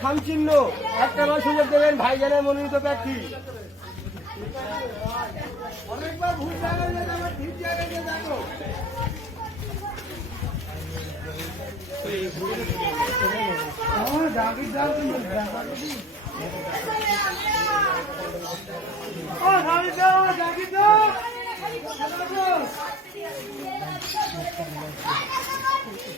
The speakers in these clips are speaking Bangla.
খামচিহ্ন একটা বার সুযোগ দেবেন ভাইজানের মনোনীত প্রার্থী। অনেকবার ভুল জায়গায়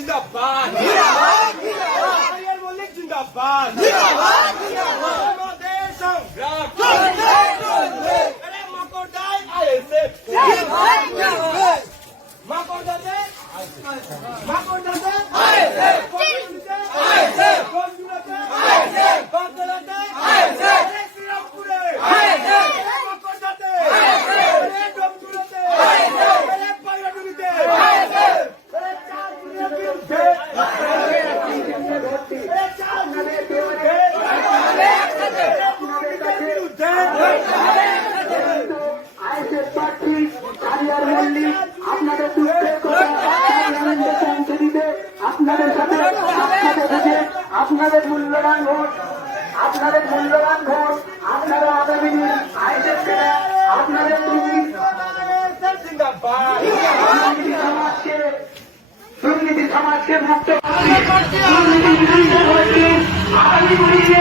জান জিন্দাবাদ ভাইয়ের মল্লিক জিন্দাবাদ। কারিয়ার মল্লিক, আপনাদের দুঃখের কথা পৌঁছে দিতে আপনাদের সাথে আপনাদের সাথে আপনাদের মূল্যবান ভোট, আপনাদের মূল্যবান ভোট, আপনারা আগামী দিন দুর্নীতি জিন্দাবাদ সমাজকে, দুর্নীতি সমাজকে মুক্ত দুর্নীতি আগামী দিনে